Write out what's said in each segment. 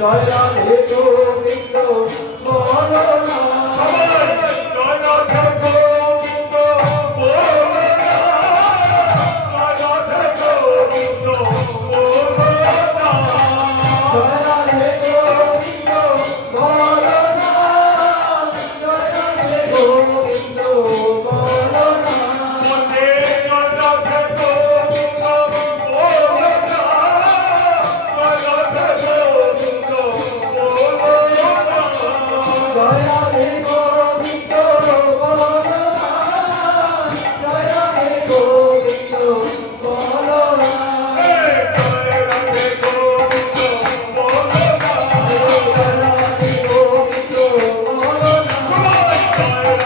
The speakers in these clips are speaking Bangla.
জয় রাধে গোবিন্দ বলো না জয় রাধে গোবিন্দ বলো না জয় রাধে গোবিন্দ বলো না জয় রাধে গোবিন্দ বলো না জয় রাধে গোবিন্দ বলো না জয় রাধে গোবিন্দ বলো না জয় রাধে গোবিন্দ জয় রাধে গোবিন্দ বলো না জয় রাধে গোবিন্দ বলো না জয় রাধে গোবিন্দ বলো না জয় রাধে গোবিন্দ বলো না জয়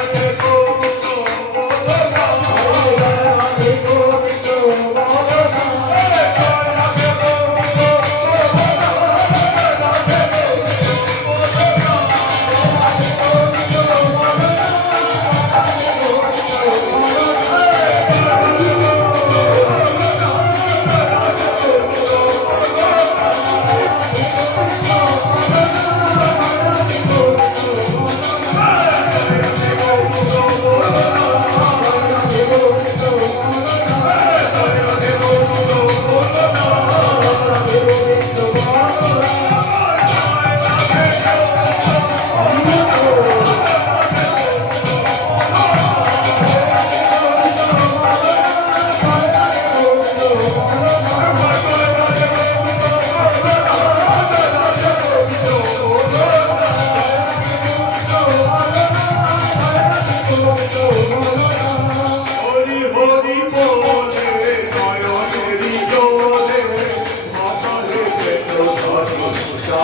রাধে গোবিন্দ বলো না জয় রাধে গোবিন্দ বলো না হরি হরি বলে নয়নেরি জলে মাথায় পেটো সর্বসুতা